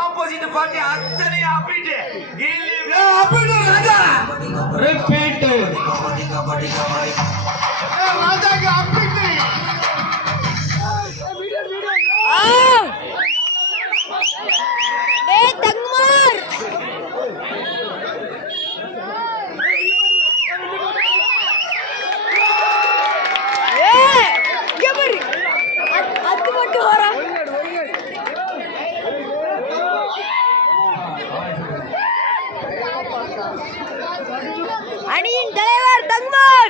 Opposite party அத்தனை அப்பிட்டு ராஜா repeat ராஜாக்கு அப்பிட்டு தங்கமார் அது மட்டும் வரா அணியின் தலைவர் தங்கமார்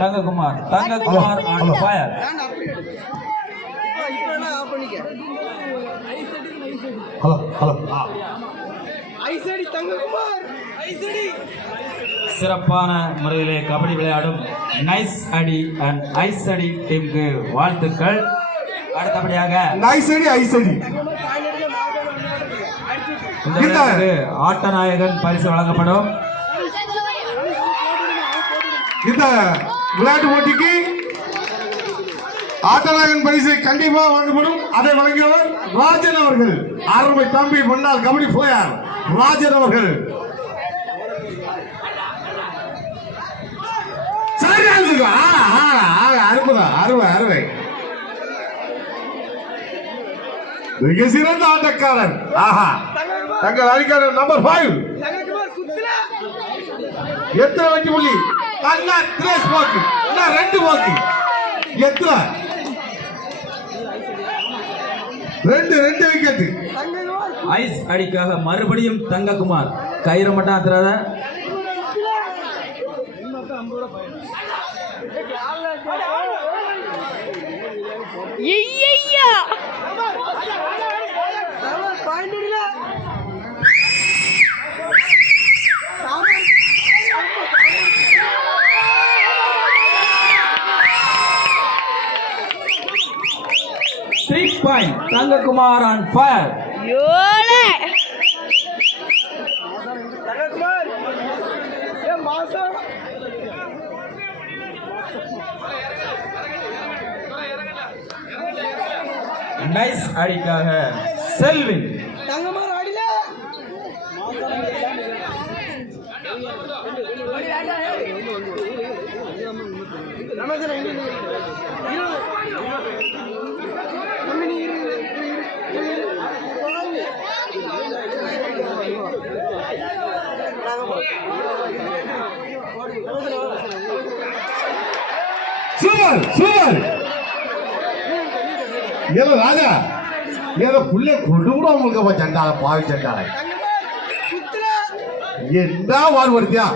தங்ககுமார் ஆன் ஃபயர் ஹலோ ஐசடி தங்ககுமார் ஐசடி சிறப்பான முறையிலே கபடி விளையாடும் நைஸ் அடி அண்ட் ஐஸ் அடி டீமுக்கு வாழ்த்துக்கள். அடுத்தபடியாக நைஸ் அடி ஐஸ் அடி இந்த விளையாட்டுக்கு ஆட்ட நாயகன் பரிசு வழங்கப்படும். இந்த விளையாட்டு போட்டிக்கு ஆட்டநாயகன் பரிசு கண்டிப்பாக வழங்கப்படும். அதை வழங்கியவர் ராஜன் அவர்கள். அருமை தம்பி முன்னாள் கபடி பிளேயர் ராஜன் அவர்கள். அருமை மிக சிறந்த ஆட்டக்காரன். ஆஹா தங்கள் அணிக்காரர் நம்பர் 5 எத்தனை வெற்றி புள்ளி? அண்ணா 3 போக்கு, அண்ணா 2 போக்கு, எத்தனை 2 விக்கெட். ஐஸ் அடிக்காக மறுபடியும் தங்ககுமார் கயிறு மட்டும் அத்துறாத. ஐயா 3 பாயிண்ட் தங்ககுமார் ஆன் ஃபயர். யோலே தங்ககுமார் ஏ மாசா நைஸ் அடிக்காக செல்வின். தங்ககுமார் ஆடில நமஸ்காரம் சூப்பர் ஏதோ ராஜா ஏதோ புள்ளை கொண்டு கூட உங்களுக்கு சண்டால பாவி சண்டால என்ன வாழ்வடுத்தியா?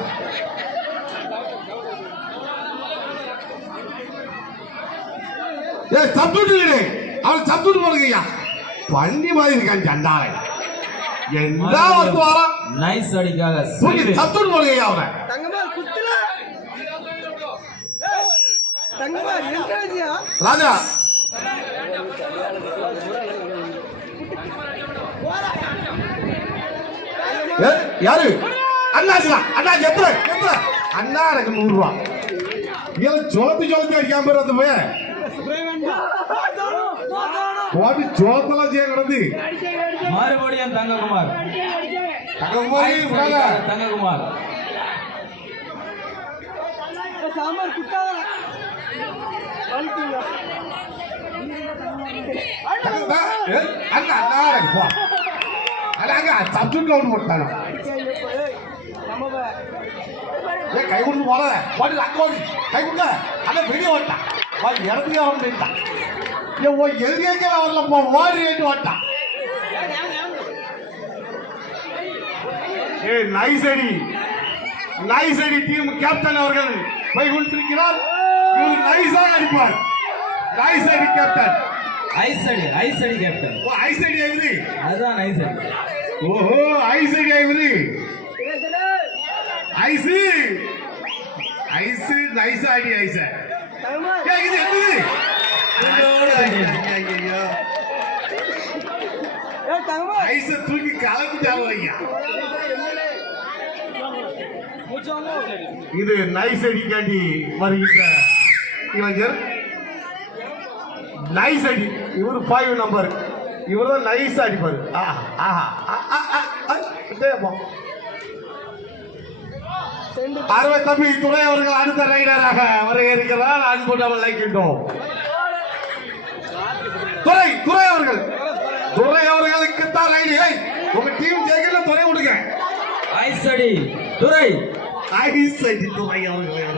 ஏ சப்ஜூட்டு அவன் சப்ஜூட்டு போடுங்கய்யா. பண்ணி மாதிரி இருக்கான் சண்டாலை. என்ன வந்து வரா? நைஸ் அடிக்காக சப்ஜூட்டு போடுங்கய்யா அவனை. தங்கமார் குத்துல தங்கமார் என்கரேஜ்யா ராஜா யாரு? அண்ணாச்சுடா. அண்ணாச்சி எத்தனை அண்ணா எனக்கு 100 ரூபா. சோளத்து அடிக்காம போய் போய் சோளத்தெல்லாம் செய்ய கிடந்து மறுபடியும் தங்ககுமார் தங்ககுமார் சாம்பார் குத்தா அண்ணா அண்ணா எனக்கு போ அழகா சப்ஜூட்ல ஒன்று போட்டாங்க. கை கொடுத்து போல ஓடி அங்க ஓடி கை கொடுக்க அந்த வெளியே ஓட்டான் இடத்துக்கே வந்துட்டான். எதுக்கே வரலப்பா ஓடி ஏட்டு ஓட்டான். நைஸ் அடி டீம் கேப்டன் அவர்கள் கை கொடுத்திருக்கிறார். இவர் நைஸாக அடிப்பார். நைஸ் அடி கேப்டன். ஐஸ் அடி கேப்டன். ஐஸ் அடி ஆகுது. அதுதான் நைஸ் அடி. ஓஹோ ஐஸ் அடி ஆகுது. ஐஸ் நைஸ் அடி ஐஸ். இது என்னது? தங்கமார் ஐஸை தூக்கி கலந்துட்டாரு ஐயா. இது நைஸ் அடிக்காண்டி வருகின்ற இளைஞர் நைஸ் அடி. இவரு 5 நம்பர். இவர் தான் நைஸ் அடிப்பாரு. அறுவை தம்பி துணை அவர்கள் அடுத்த ரைடராக வர இருக்கிறார். அன்பு நம்ம லைக்கின்றோம். துறை அவர்களுக்கு தான் ரைடு. உங்க டீம் ஜெயிக்கல துறை விடுங்க. ஐஸ் அடி துரை. ஐஸ் அடி துறை அவர்கள்.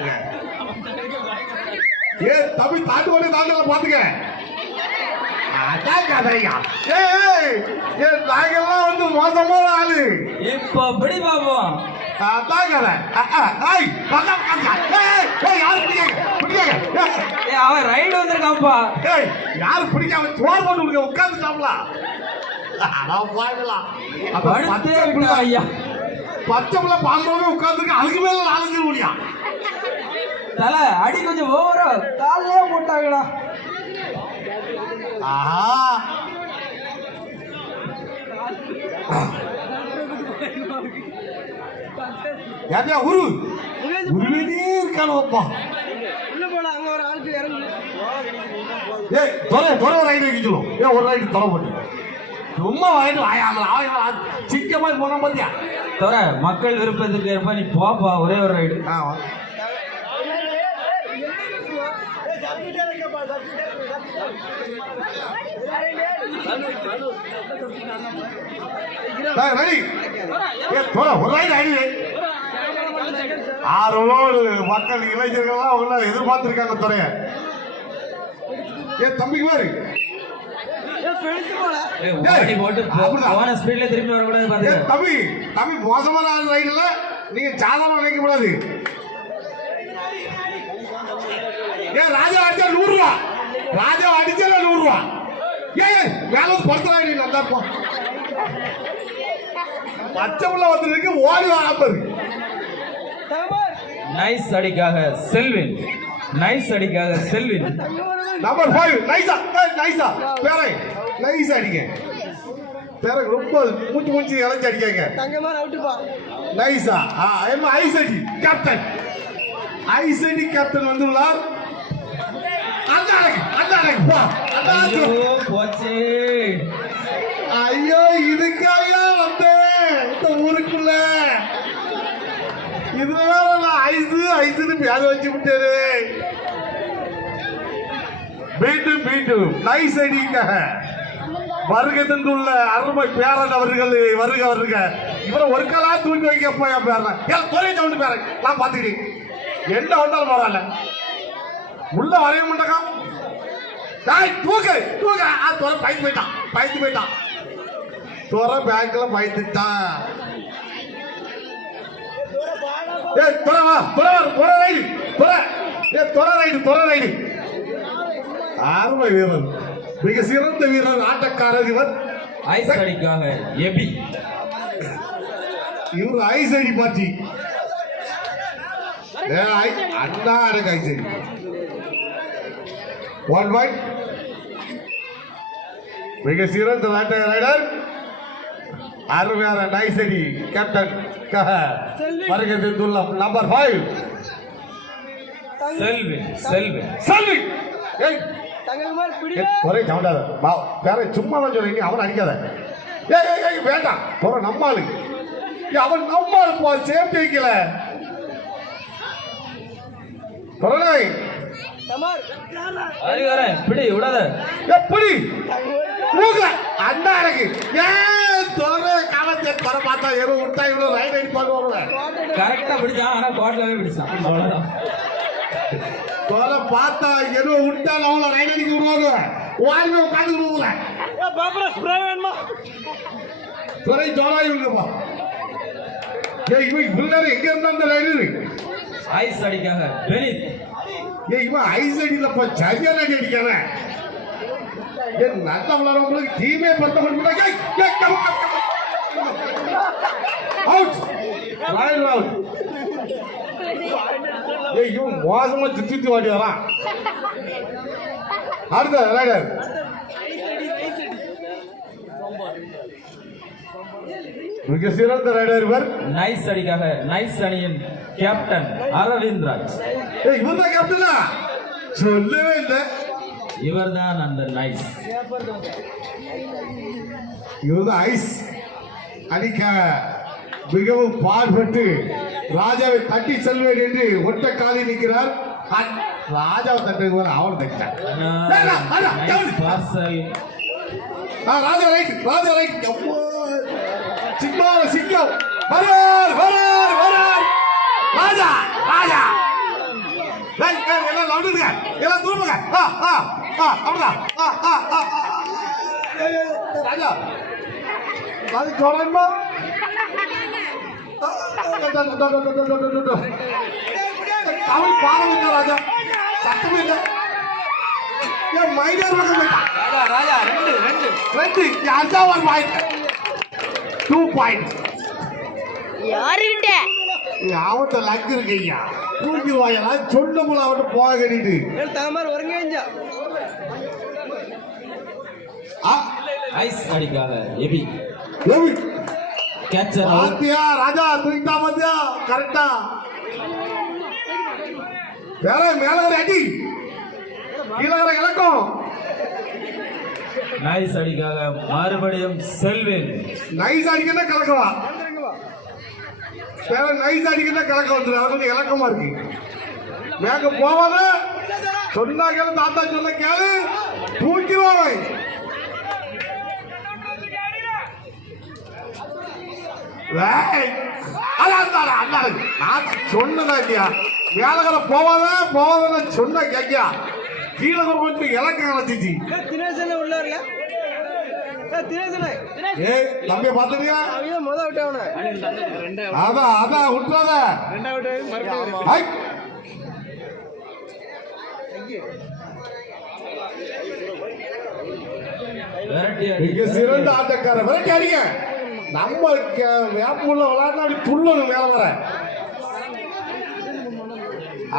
ஏ தம்பி தாண்டு வந்து தாண்டல பாத்துக்க. அதான் கதையா. நாங்கெல்லாம் வந்து மோசமான ஆளு. இப்ப எப்படி பாப்போம்? அதான் கதை. யாரு பிடிக்காங்க? அவன் ரைடு வந்திருக்கான்ப்பா. யாரு பிடிக்காம சோறு போட்டு விடுங்க. உட்கார்ந்து சாப்பிடலாம். படுத்தே இருக்கா ஐயா. பச்சைப்புல பாம்பு உட்கார்ந்து அதுக்கு மேல 4 முடியா. தலை அடி கொஞ்சம் ஓவரா காலையே போட்டாங்கடா. ஆஹா யாரையா உருவினே இருக்கானப்பா. உள்ள போடா, அங்க ஒரு ஆளுக்கு இறங்கி ஏய் தொலை ரைடு வைக்கணும். ஒரு ரைடு தொலை போட்டு சும்மா வாங்கிட்டு வாயாமல் சிக்க மாதிரி போனா பாத்தியா. தோற மக்கள் விருப்பத்துக்கு ஏற்ப நீ போப்பா. ஒரே ஒரு ரைடு. ரெடி ஒரு ரைடு ஐடி. ஆரோடு மக்கள் இளைஞர்கள்லாம் அவங்க எதிர்பார்த்திருக்காங்க துறைய. தம்பிக்கு மாதிரி போன ஸ்பீட்ல திரும்பி வரக்கூடாது. தம்பி மோசமான ஆள் ரைடுல நீங்க சாதாரண நினைக்க கூடாது. ராஜா அடிச்சா 100 ரூபா. ராஜா அடிச்சா 100 ரூபா. வேலை படுத்த ரைடு நல்லா இருக்கும். பச்சை உள்ள வந்துருக்கு ஓடி வாப்பது. நைஸ் அடிக்காக செல்வின். நைஸ் அடிக்காக செல்வின். நம்பர் 5 நைஸா பேரை நைஸ் அடிங்க. பேரை ரொம்ப மூச்சு இழைச்சி அடிக்காங்க. தங்கமார் அவுட்டுப்பா. நைஸா என்ன ஐஸ் அடி கேப்டன். ஐஸ் அடி கேப்டன் வந்துள்ளார். போச்சு. ஐயோ இதுக்காயா வந்தேன் இந்த ஊருக்குள்ள. இதுல நான் ஐஸ்னு பேர வச்சு விட்டேரு. மீண்டும் நைஸ் அடிக்காக வருகை தந்துள்ள அருமை பேரன் அவர்கள் வருக. இவரை ஒரு காலா தூக்கி வைக்க போய் பேரன் தொலை சவுண்டு பேரன் நான் பாத்துக்கிட்டேன். என்ன வந்தாலும் பரவாயில்ல. உள்ள வரைய மாட்டேங்க. தூக்கு துறை பயந்து போயிட்டான். துறை பேங்க்ல பயந்துட்டான். துறை ரைடு ஆர்மை வீரர். மிக சிறந்த வீரர் ஆட்டக்காரர் இவர். ஐஸ் அடிக்காக எபி. இவர் ஐஸ் அடி பாட்டி. அண்ணா எனக்கு ஐஸ் அடி. 1 பாயிண்ட். மிக சிறந்த ரைடர் அருமையான நைஸ் அடி கேப்டன் வருகை தந்துள்ள நம்பர் 5 செல்வின். தங்கமார் பிடி. துறை சவுண்டாத வேற சும்மா தான் சொல்றீங்க. அவன் அடிக்காத. வேண்டாம் துறை நம்மாளு. அவன் நம்மாளு போ சேஃப்டி வைக்கல. துறை தமார் அதிகாரம் பிடி விடாத. எப்படி அண்ணா எனக்கு துறை காலத்தை துறை பார்த்தா எதுவும் விட்டா இவ்வளவு ரைட் அடி பண்ணுவாங்க. கரெக்டா பிடிச்சான். ஆனா கோட்லவே பிடிச்சான். அவ்வளவுதான். துறை பார்த்தா எதுவும் விட்டாலும் அவங்கள ரைட் அடிக்க விடுவாங்க. வாழ்வே உட்காந்து விடுவாங்க. துறை ஜோராய் விடுங்கப்பா. இவன் இவ்வளவு எங்க இருந்தா அந்த ரைடு. ஐஸ் அடிக்காக பெனித். இவன் ஐஸ் அடியிலப்பா சரியான அடி அடிக்கான. நல்ல விளையாடுறவங்களுக்கு டீமே பத்த மாட்டாங்க. இவன் மோசமா சுத்தி வாட்டி வரான். அடுத்த ரைடர் மிக சிறந்த ரைடர் இவர். நைஸ் அடிக்காக நைஸ் அணியின் கேப்டன் அரவிந்த் ராஜ். இவர் தான் கேப்டனா? சொல்லவே இல்லை. இவர்தான் அந்த நைஸ். இவர் தான் ஐஸ் அணிக்காக மிகவும் பாடுபட்டு ராஜாவை தட்டி செல்வேன் என்று ஒற்ற காலில் நிற்கிறார். ராஜாவை தட்டு அவர் தட்டார். பார்சல் ராஜா ரைட், ராஜா ரைட். சிம்மால சிங்கம் வரார் வரார் வரார். ராஜா ராஜா எல்லாம் நடுங்க, எல்லாம் தூருங்க. அப்படிதான் ராஜா ராஜா சொல்றேன்பா. தமிழ் பாடம் இல்லை ராஜா, சத்தம் இல்லை. என் மைனர் பக்கம் போயிட்டான். ராஜா ரெண்டு ரெண்டு ரெண்டு அஞ்சாவது பாயிண்ட், 2 பாயிண்ட். யாருகிட்ட அவன்கிட்ட லக் இருக்கு ஐயா, தூக்கிடுவாயா சொன்ன போல அவன்கிட்ட போக கட்டிட்டு. தங்கமார் உறங்க ஐஸ் அடிக்காக எபி கேட்சர் பாத்தியா ராஜா தூக்கிட்டா பாத்தியா கரெக்டா. வேற மேல ஒரு அடி, கீழே வர இலக்கம். நைஸ் அடிக்காக மறுபடியும் செல்வேன். நைஸ் அடிக்கன்னா கலக்கவா, வேற நைஸ் அடிக்கன்னா கலக்க வந்துடும். அது கொஞ்சம் இலக்கமா இருக்கு. மேக போவாத சொன்னா கேளு, தாத்தா சொன்ன கேளு, தூக்கிடுவாங்க. நான் சொன்னதா இல்லையா, மேலகர போவாத போவாத சொன்ன கேக்கியா, கீழே கொஞ்சம் இலக்கம் கலச்சிச்சு. தினேசன உள்ளார்ல, தினேசன ஏ தம்பிய பாத்துட்டியா, அவன் முத விட்டு அவன அதான் அதான் விட்டுறாத. ஐ இங்க சிறந்த ஆட்டக்காரர் விரட்டி அடிங்க. நம்ம வேப்பமுள்ள விளையாடுனா அப்படி துள்ளணும் மேல வர.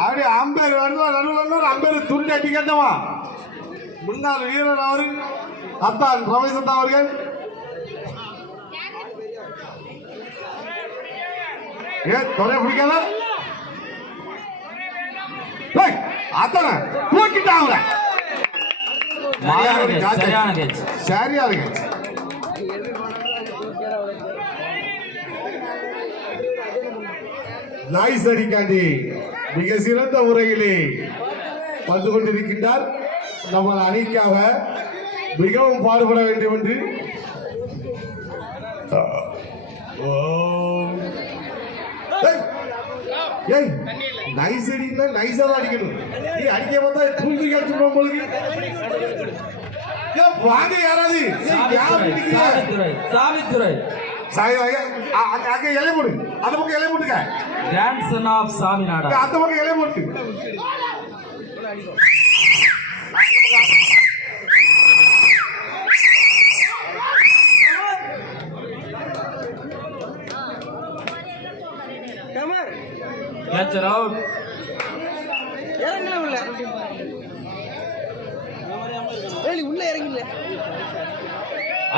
அப்படி அம்பேர் நடுவில் அம்பேர் துள்ளி அடி கேட்டவா முன்னாள் வீரர் அவரு அத்தான் ரமேசன் அவர்கள். தொலை பிடிக்காத அத்தனை தூக்கிட்டாங்க. சரியான கேட்ச். சரியா இருக்கு. நைஸ் அடிக்காண்டி மிக சிறந்த முறையிலே வந்து கொண்டிருக்கின்றார். நம்ம அணிக்காக மிகவும் பாடுபட வேண்டும் என்று நைஸ் அடிக்கல, நைஸா தான் அடிக்கணும். நீ அடிக்க வந்தா தூக்கி அடிச்சுடுவோம் போலுக்கு. வாங்க யாராவது சாவித்துறை அங்க இலை போடு, அந்த பக்கம் இலை போட்டுக்க. கிராண்ட்சன் ஆஃப் சாமிநாடா, அந்த பக்கம் இலை போட்டு. Catcher out. இறங்கல உள்ள ஏய் உள்ள இறங்கல.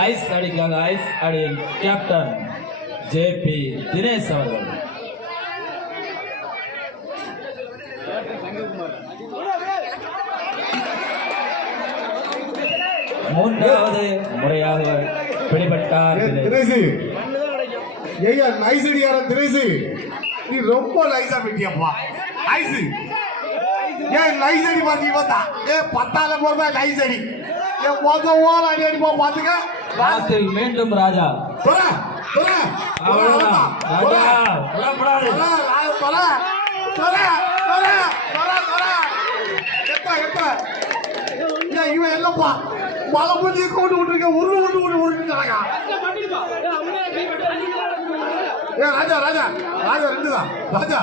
ஐஸ் அடிக்காக ஐஸ் அடியின் கேப்டன் ஜேபி தினேஷ் அவர்கள். மூன்றாவது முறையாக பிடிபட்டார் தினேஷ். ஐயா நைஸ் அடியார தினேஷ், நீ ரொம்ப நைஸா போயிட்டியப்பா. நைஸ் ஏன் நைஸ் அடி பார்த்தா பத்தால போறதா நைஸ் அடி. மொத்தம் அடி அடிப்பா பாத்துக்க. ராத்தில் மீண்டும் ராஜா. இவன் இல்லப்பா மழை பூஜையை கொண்டு விட்டுருக்க உருட்டுறாங்க. ராஜா ராஜா ராஜா ரெண்டுதான். ராஜா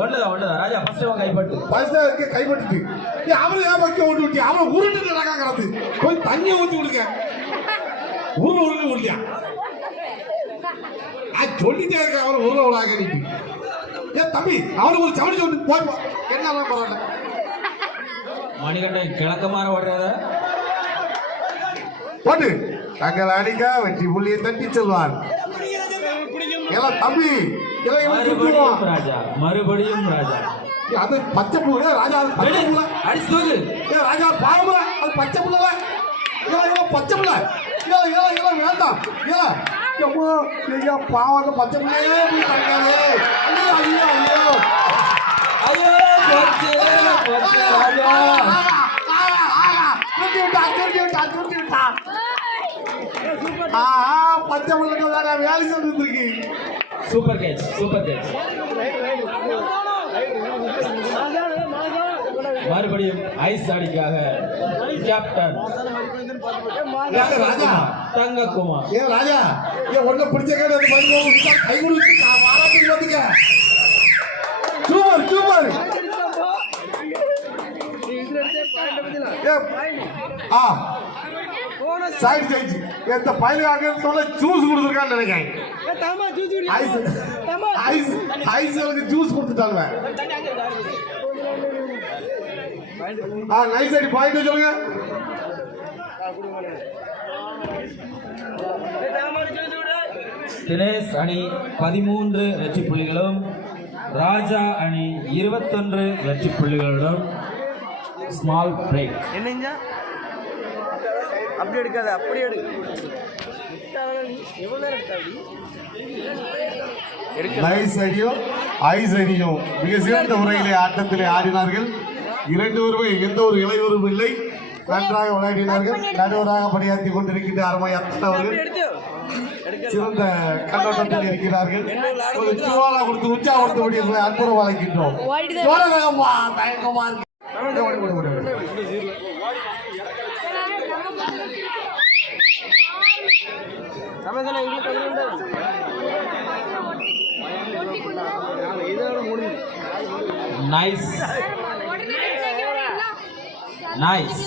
ஒண்ணுதான் ராஜா கைப்பட்டு அவரு ஏன் வைக்க ஓட்டு விட்டி, அவன் உருட்டு நடக்கா கிடந்து கொஞ்சம் தண்ணியை ஊற்றி விடுங்க. உருளை விடலையா சொல்லிட்டே இருக்க. அவரை உருளை விடாக நீட்டு. ஏன் தம்பி அவனுக்கு ஒரு சவடி சொல்லி போய் என்னதான் பரவாயில்ல. மணிகண்டன் கிழக்கமாற ஓடுறத போட்டு தங்கள் அணிக்க வெற்றி புள்ளியை தட்டி செல்வார். எல்லாம் தம்பி இவன் இவன் மறுபடியும் சுட்டுவான். ராஜா மறுபடியும் ராஜா அது பச்சை புள்ள ராஜா, அது பச்சை புள்ள. அடிச்சு தூக்கு. ராஜா பாவம்ல, அது பச்சை புள்ள. இவன் பச்சை புள்ள. இவன் வேண்டாம். எவ்வளோ ஐயா பாவம், அந்த பச்சை புள்ளையே போய் தங்காதே. ஐயோ ஐயோ ஐயோ. ஐயோ போச்சு, போச்சு ராஜா. பச்சை புள்ள வேலை சொல்லிட்டு இருக்கு. Super catch, super catch. மறுபடியும் ஐஸ் அடிக்காக கேப்டன் ராஜா தங்கக்குமார். ஏன் ராஜா ஏன் ஒன்ன பிடிச்ச கேட்டு கை கொடுத்து பாராட்டி வந்துக்க. Super super. சைடு ஜெயிச்சு எந்த பயிலுக்காக சொல்ல ஜூஸ் கொடுத்துருக்கான்னு நினைக்கிறேன். ஐஸ் ஐஸ் ஜூஸ் கொடுத்துட்டாங்க. நைஸ் அடி பாயிண்ட் சொல்லுங்க. தினேஷ் அணி 13 வெற்றி புள்ளிகளும் ராஜா அணி 21 வெற்றி புள்ளிகளுடன் ஸ்மால் பிரேக். என்னங்க அப்படி எடுக்காத, அப்படி எடு. எவ்வளவு நேரம் எடுத்தாடி? நைஸ் அடியும் ஐஸ் அடியும் மிக சிறந்த முறையிலே ஆட்டத்திலே ஆடினார்கள். இரண்டு ஒருமை எந்த ஒரு இளைஞரும் இல்லை, நன்றாக விளையாடினார்கள். நடுவராக பணியாற்றி கொண்டிருக்கின்ற அருமை அத்தவர்கள் சிறந்த கண்ணோட்டத்தில் இருக்கிறார்கள். ஒரு ஜுவாலா கொடுத்து உற்சாகப்படுத்தக்கூடிய அற்புதம் அழைக்கின்றோம். சமேசனா இங்கிலீஷ் இதோட முடிஞ்சு. Nice nice.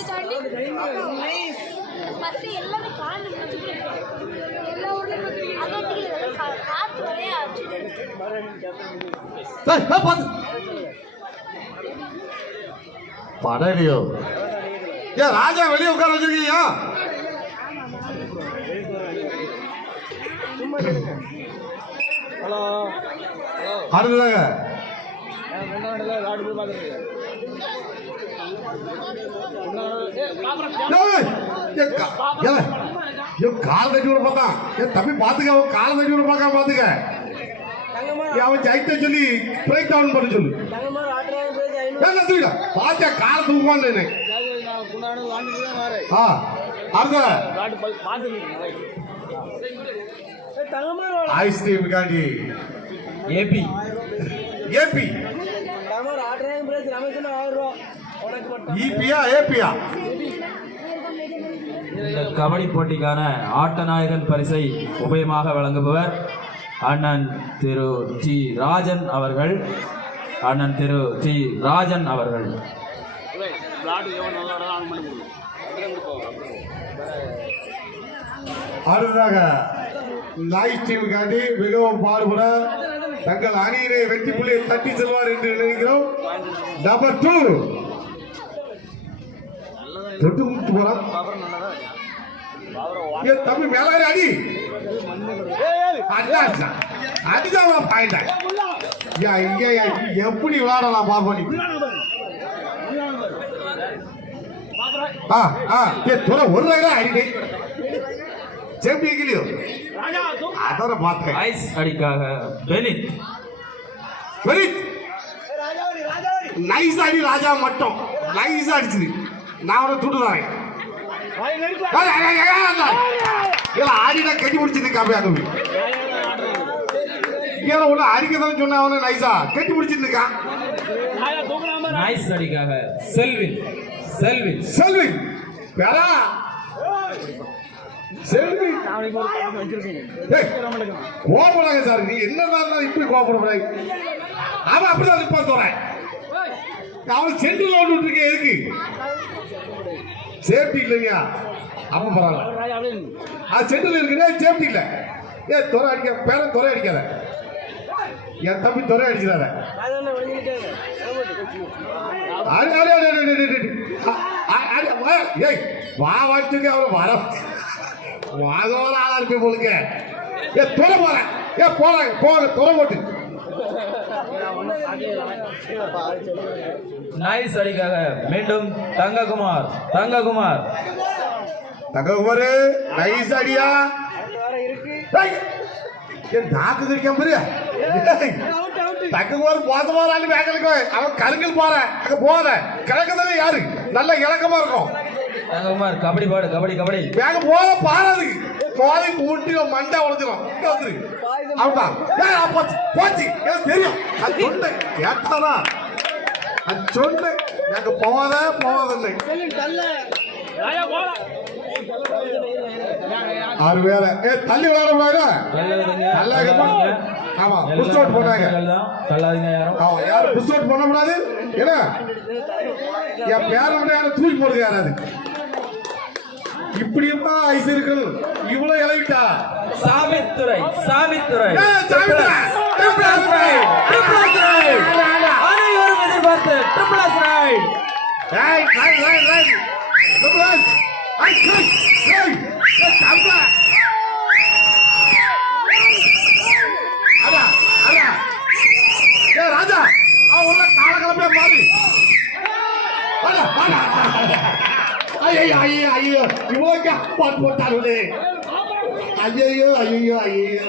படலையோ ஏன் ராஜா வெளியே உட்கார வச்சிருக்கீங்க? ஹலோ அடுத்ததாக கால் தட்டி விட பார்த்தா என் தம்பி பாத்துக்க, அவன் கால் தட்டி விட பார்க்க பாத்துக்க. அவன் ஜெயிட்ட சொல்லி பிரேக் டவுன் பண்ண சொல்லு. பாத்தியா கால தூக்குவான்னு ஐஸ் டீம் காண்டி ஏபி ஏபி இபியா ஏபியா. இந்த கபடி போட்டிக்கான ஆட்டநாயகன் பரிசை உபயமாக வழங்குபவர் அண்ணன் திரு டி ராஜன் அவர்கள். அண்ணன் திரு டி ராஜன் அவர்கள். அடுத்ததாக நாய்ஸ் டீம் காண்டி மிகவும் பாடுபட தங்கள் அணியிலே வெற்றி புள்ளியை தட்டி செல்வார் என்று நினைக்கிறோம். நம்பர் 2 தொட்டு முட்டு போறான். தம்பி மேல அடி அடிதான் பாயிண்ட். எப்படி விளையாடலாம் பாப்பா நீ? ஒரு ரயிலா அடி சேம்பியோ அதான பார்த்தேன். ஐஸ் அடிக்காக பெனித். பெனித் நைஸ் அடி ராஜா மட்டும் நைஸ் அடிச்சுது. நான் அவனை துட்டுறேன். ஆடினா கட்டி பிடிச்சது கம்மியாக ஒண்ணு அடிக்கதான் சொன்ன அவனை நைஸா கட்டி பிடிச்சிருக்கான். நைஸ் அடிக்காக செல்வின். செல்வின் செல்வின் பேரா செல்வின் கோபப்படாங்க சார். நீ என்ன இப்படி கோபப்படாங்க. அவன் அப்படிதான் நிப்பா தோறேன். அவன் சென்ட்ரல் ஓட்டு விட்டுருக்க எதுக்கு? சேஃப்டி இல்லையா? அப்ப பரவாயில்ல. அது சென்ட்ரல் இருக்குன்னா சேஃப்டி இல்லை. துறை அடிக்க பேரன் துறை அடிக்காத. என் தம்பி துறை அடிச்சிடாத. வா வாழ்த்துக்கு அவன் வர வாதோட ஆளா இருப்பேன் போலுங்க. ஏ தொலை போறேன். ஏ போறேன் போக தொலை போட்டு. நைஸ் அடிக்காக மீண்டும் தங்ககுமார் தங்ககுமார் தங்ககுமார் நைஸ் அடியா. ஏய், என் நாக்கு கடிக்காம பாரு. ஏய், தங்ககுமார் போதமான ஆளு வேகலுக்கு அவன் கருங்கல் போறேன் அங்க போத கிழக்குதானே யாரு நல்ல இலக்கமா இருக்கும். தங்ககுமார் கபடி பாடு கபடி கபடி வேக போத பாராது போதை ஊட்டி மண்டை உடஞ்சிடும். அவன்டா போச்சு எனக்கு தெரியும். அது சொன்னேன் கேட்டானா அது சொன்னேன் எனக்கு போவதில்லை. ஆறு பேர தள்ளி விளையாட முடியாது. ஆமா புஷ் அவுட் பண்ணாங்க. யாரும் புஷ் அவுட் பண்ண கூடாது. ஏன்னா என் பேரை விட யாரும் தூக்கி போடுங்க. யாராவது இப்படியுமா ஐஸ் இருக்கணும். இவ்வளவு இலவிட்டா சாமித்துறை சாமித்துறை அனைவரும் எதிர்பார்த்து ட்ரிபிள் எஸ் ரைட். ராஜா காலக்கிழமையா மாறி ஐயோ இவ்வளோ பாட்டு போட்டாரு. ஐயோ ஐயோ ஐயோ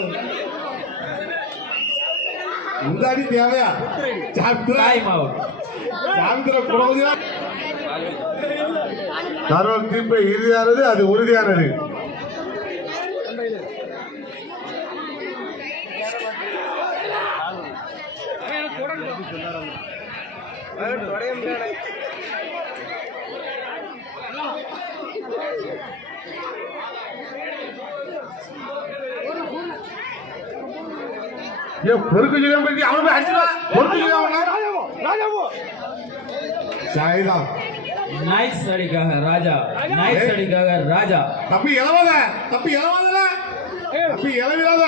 முந்தாடி தேவையா தரோல் தீர்ப்பை இறுதியானது அது உறுதியானது. பொறுக்கு சொல்லி அவன் அடிச்சுடா. பொறுக்கு சாயிதான் நைஸ் அடிக்காக ராஜா. நைஸ் அடிக்காக ராஜா. தப்பி இளவாத தப்பி இளவாத தப்பி இளவிடாத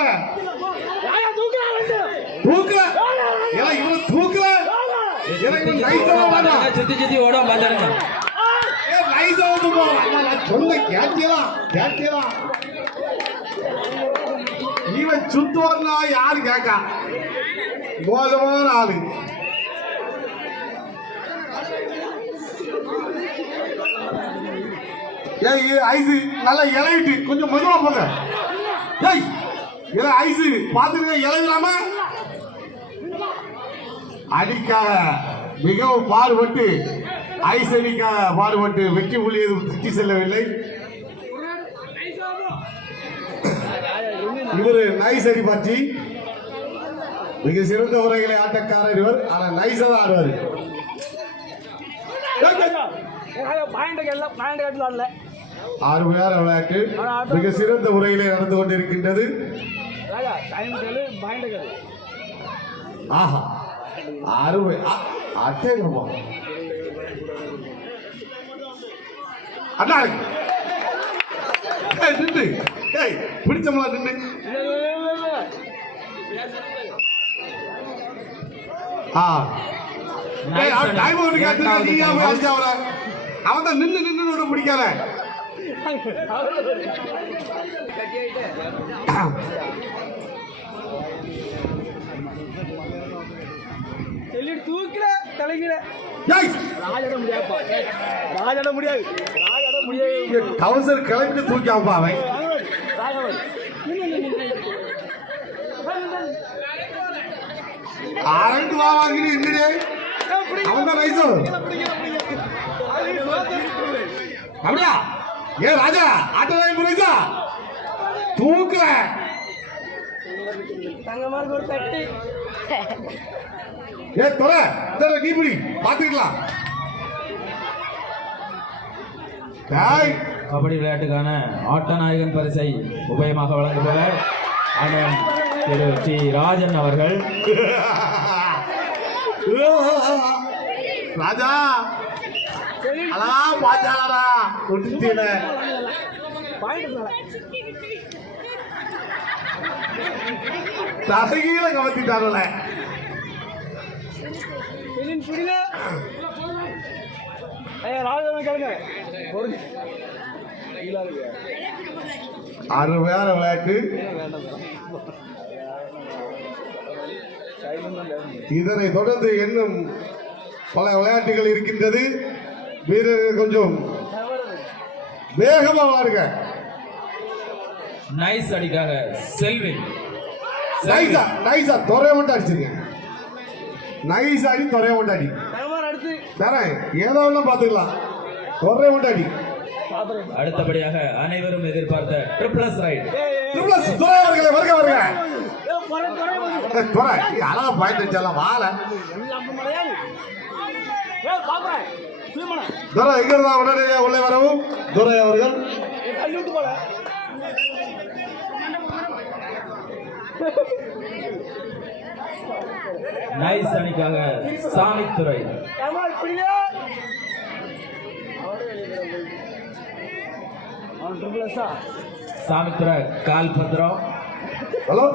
தூக்கல இவன் தூக்கல சுத்தி சுத்தி ஓடும் பாத்துருங்க. சொன்ன கேட்கலாம் இவன் சுத்தோர்னா யாரு கேட்கா மோசமான ஆளு. ஐஸ் நல்லா இலையிட்டு கொஞ்சம் மெதுவா போங்க. ஐஸ் பாத்துருங்க இலையிலாம அடிக்காக மிகவும் பாடுபட்டு ஐஸ் அடிக்காக பாடுபட்டு வெற்றி புள்ளி எதுவும் தட்டி செல்லவில்லை. இவரு நைஸ் அடி பார்ட்டி மிக சிறந்த உரைகளை ஆட்டக்காரர் இவர். ஆனா நைஸா தான் ஆடுவாரு. ஆறுமையான விளையாட்டு மிக சிறந்த முறையிலே நடந்து கொண்டிருக்கின்றது. ஆஹா அறுவை அட்டேங்கம்மா அண்ணா நின்று பிடிச்சோம்ல நின்று அவன் தான் நின்று நின்று பிடிக்காத தூக்கில தலைகிற ராஜட முடியாது கவுசர் கிளம்பிட்டு தூக்கி அவன் அவன் அரண்டு வா வாங்கிட்டு என்னடே அவன் தான் நைசோ அப்படியா ஏ ராஜா ஆட்டோதான் புரியுதா தூக்குற தங்கமாருக்கு ஒரு தட்டு ஏ தொலை நீ பிடி பாத்துக்கலாம். கபடி விளையாட்டுக்கான ஆட்டநாயகன் பரிசை உபயமாக வழங்குபவர் அண்ணன் திரு டி ராஜன் அவர்கள். ராஜா அழகா பாச்சாலடா கொட்டிட்டீல தசகீல கவத்திட்டாருல அருமையான விளையாட்டு. இதனை தொடர்ந்து இன்னும் பல விளையாட்டுகள் இருக்கின்றது. வீரர்கள் கொஞ்சம் வேகமா வாருங்க. நைஸ் அடிக்காக செல்வின். நைஸா தொரை மட்டும் அடிச்சிருக்கேன். நைஸ் அடி தொரை மட்டும் அடி தரேன். ஏதோ ஒண்ணு பாத்துக்கலாம். தொரை மட்டும் அடி. அடுத்தபடியாக அனைவரும் எதிர்பார்த்த ட்ரிபிள்ஸ் ரைட். துறை அவர்களே வருக வருக. துறை அழகா பாயிண்ட் வச்சாலாம் வாழ. துறை எங்க இருந்தா உடனடியாக உள்ளே வரவும். துறை அவர்கள் நைஸ் அணிக்காக சாமித்துறை. சாமித்துறை கால் பத்திரம். ஹலோ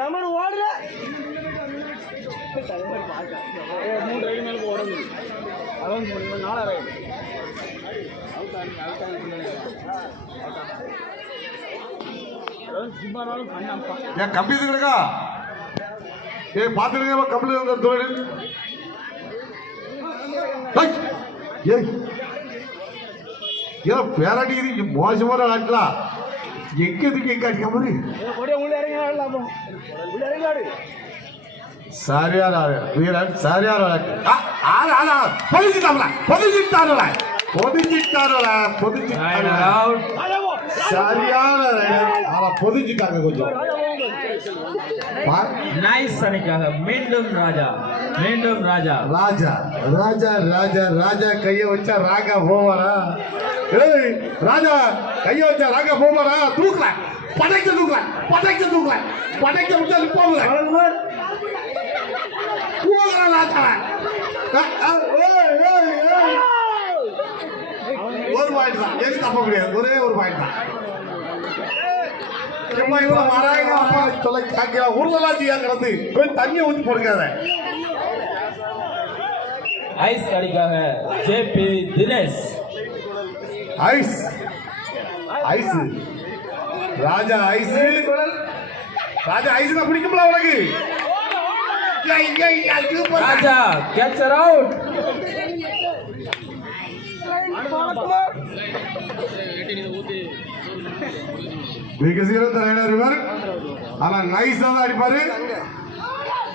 தமிழ் ஓடுற 3 ரைடு மேல ஓடுது. அதான் 4 ரைடு ஏன் கம்பி இருக்குடா? ஏ பாத்துருங்க கம்பி இருந்த தொழில். ஏய் ஏன் பேராடி இது மோசமான ஆட்டலாம். எங்க இதுக்கு எங்க அடிக்க மாதிரி சரியான வீரன் சரியான பொதிச்சுட்டாங்க கொஞ்சம். நைஸ் அணிக்காக மீண்டும் ராஜா. மீண்டும் ராஜா. ராஜா ராஜா ராஜா ராஜா கைய வச்சா ராகா போவாரா? ராஜா கைய வச்சா ராகா போவாரா? தூக்கல படைக்க தூக்கல படைக்க தூக்கல படைக்க விட்டா போகல. ஒரு பாயிண்ட் தான். எது தப்ப முடியாது. ஒரே ஒரு பாயிண்ட் தான். உருளலாம் செய்யா கிடந்து கொஞ்சம் தண்ணியை ஊற்றி போடுங்க. ஐஸ் அடிக்காக JP Dinesh. Ice ice Raja ice Raja ice தான் பிடிக்கும்ல உனக்கு. Raja catcher out. மிக சிறந்த ரைடர் இவர். ஆனா நைஸா தான் அடிப்பாரு.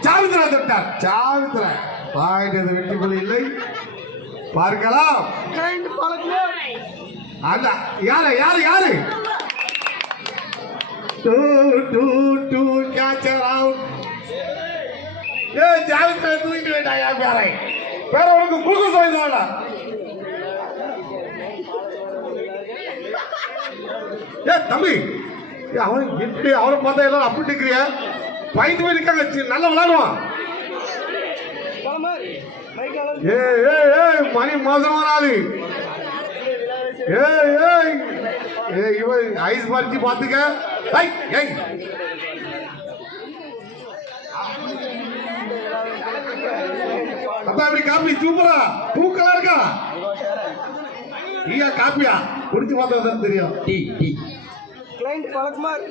சாவித்ரா தொட்டார். சாவித்ரா பாயிண்ட் எது வெற்றி புள்ளி இல்லை. பார்க்கலாம். யாரு யாரு யாரு கேட்சர் அவுட். ஏ சாவித்ரா தூக்கிட்டு வேண்டாயா பேரை பேர உனக்கு குழுக்கு சொல்லிடுவாங்க. ஏ தம்பி அவன் எப்படி அவரை பார்த்தா எல்லாரும் அப்படி இருக்கிறியா? பயந்து போய் இருக்காங்க. நல்லா விளையாடுவான். ஏ ஏ ஏ மணி மோசமான ஆளு. ஏய் ஏய் ஏ இவன் ஐஸ் பறிச்சு பாத்துக்க. ஏய் ஏய் அப்பா இப்படி காப்பி சூப்பரா தூக்கலா இருக்கா? நீயா காப்பியா குடிச்சு பார்த்தா தான் தெரியும். டி டி கிளைண்ட் பழக்குமார்.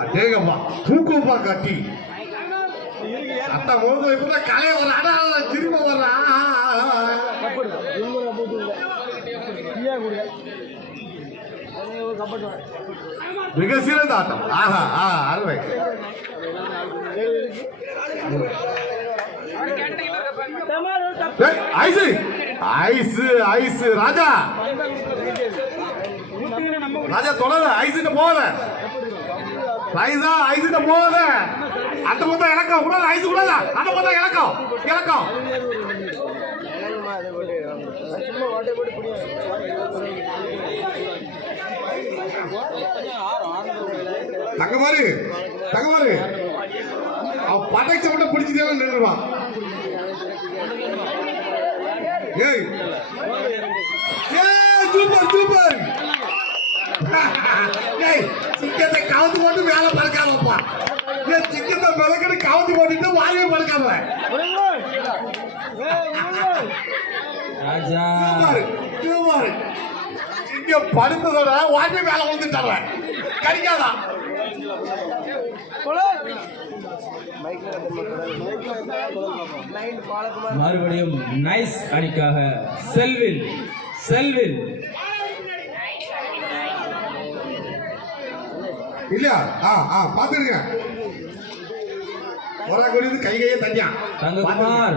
அடேங்கப்பா தூக்கம் பா காட்டி அத்தா மோது இப்ப கலைய வர அடா திரும்ப வர்றா. மிக சிறந்த ஆட்டம். ஆஹா அருமை. Ice ice ice Raja Raja தொடர ஐஸ்கிட்ட போகாத. ரைஸா ஐஸ்கிட்ட போகாத. அந்த பக்கம் இலக்கம் கூடாது. ஐஸ் கூடாது. அந்த பக்கம் இலக்கம் இலக்கம். தங்கமாரு தங்கமாரு அவன் படைச்ச மட்டும் பிடிச்சிட்டே நின்றுவான். ஏய் சூப்பர் சூப்பர். சிக்கத்தை கவுத்து போட்டு வேலை பறக்காமப்பா. சிக்கத்தை மிளகட்டு கவுத்து போட்டுட்டு வாழையை பறக்காம. ராஜா இங்க படுத்ததோட வாட்டி மேல விழுந்துட்டாங்க கடிக்காதா மறுபடியும் நைஸ் அணிக்காக செல்வில் செல்வில் இல்லையா பாத்துருங்க ஒரு கொடி கையே தனியா தங்ககுமார்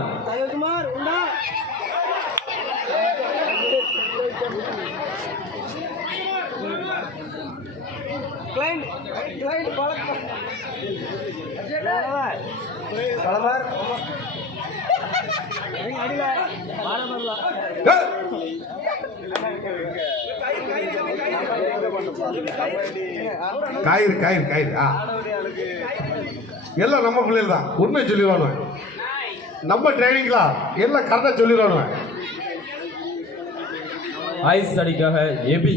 கயிறு கயிறு கயிறு எல்லாம் நம்ம பிள்ளைகள் தான் உண்மை சொல்லிடுவானுவேன் நம்ம ட்ரைனிங்களா எல்லாம் கரெக்டா சொல்லிடுவானுவேன் ஐஸ் அணிக்காக எபி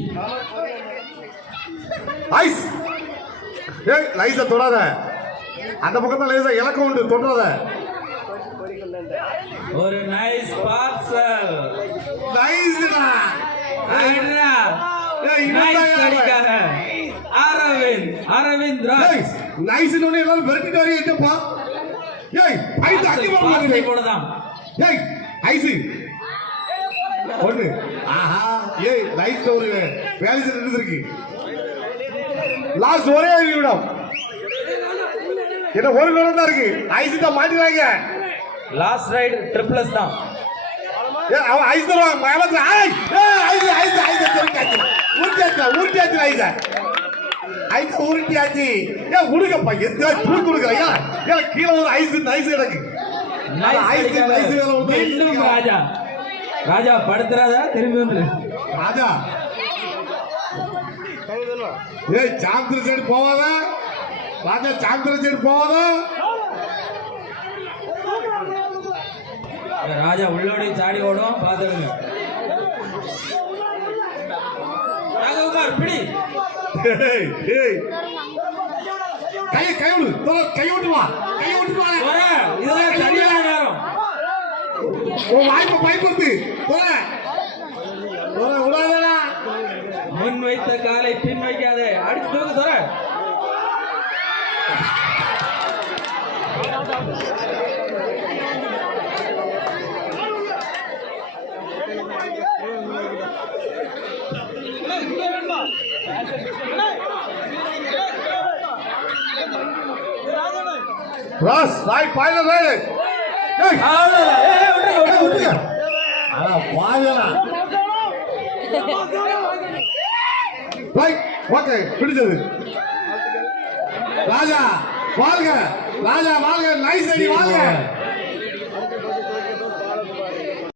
ஐஸ் ஏய் லைஸை தொடாத அந்த பக்கத்துல லைஸா இலக்கம் உண்டு தொடாத ஒரு நைஸ் பார்சல் லைஸ்டா நைஸ் அணிக்காக அரவிந்த் ராஜ் நைஸ் எல்லாரும் பெருக்கிட்டு வரீங்கப்பா ஏய் ஐஸ் அடி பார்சல் போடுதான் ஏய் ஐஸ் ஒண்ணு ஆஹா ஏய் லைஸ் ஒரு வேலை செஞ்சுட்டு இருக்கு லாஸ்ட் ஒரே நிமிடம் என்ன ஒரு நிமிடம் தான் இருக்கு ஐஸ் தான் மாட்டிடுறாங்க லாஸ்ட் ரைடு ட்ரிபிள்ஸ் தான் அவன் ஐஸ் தருவான் மயமத்துல ஐஸ் ஐஸ் ஐஸ் தெரிஞ்சாச்சு உருட்டியாச்சு ஐஸ் ஐஸ் உருட்டியாச்சு ஏன் உடுங்கப்பா எந்த தூக்கி கொடுக்குறா ஏன் கீழே ஒரு ஐஸ் ஐஸ் கிடக்கு ஐஸ் ஐஸ் மீண்டும் ராஜா ராஜா படுத்துறாதா திரும்பி வந்து ராஜா ஏய் சாந்திர சைடு போவாத ராஜா சாந்திர சைடு போவாத ராஜா உள்ளோடி சாடி ஓடும் பாத்துடுங்க ராகவகுமார் பிடி ஏய் ஏய் கை விடு கை விட்டு வா இதெல்லாம் சரியான நேரம் உன் வாய்ப்பை பயன்படுத்து விடாதடா முன் வைத்த காலை பின் வைக்காதே அடிச்சு தூக்கு தர ராஸ் ரைட் ஃபைனல் ரைட் ஏய் விட்டுங்க அட வாயனா ரைட் ஓகே பிடிச்சது ராஜா வாழ்க ராஜா வாழ்க நைஸ் அடி வாழ்க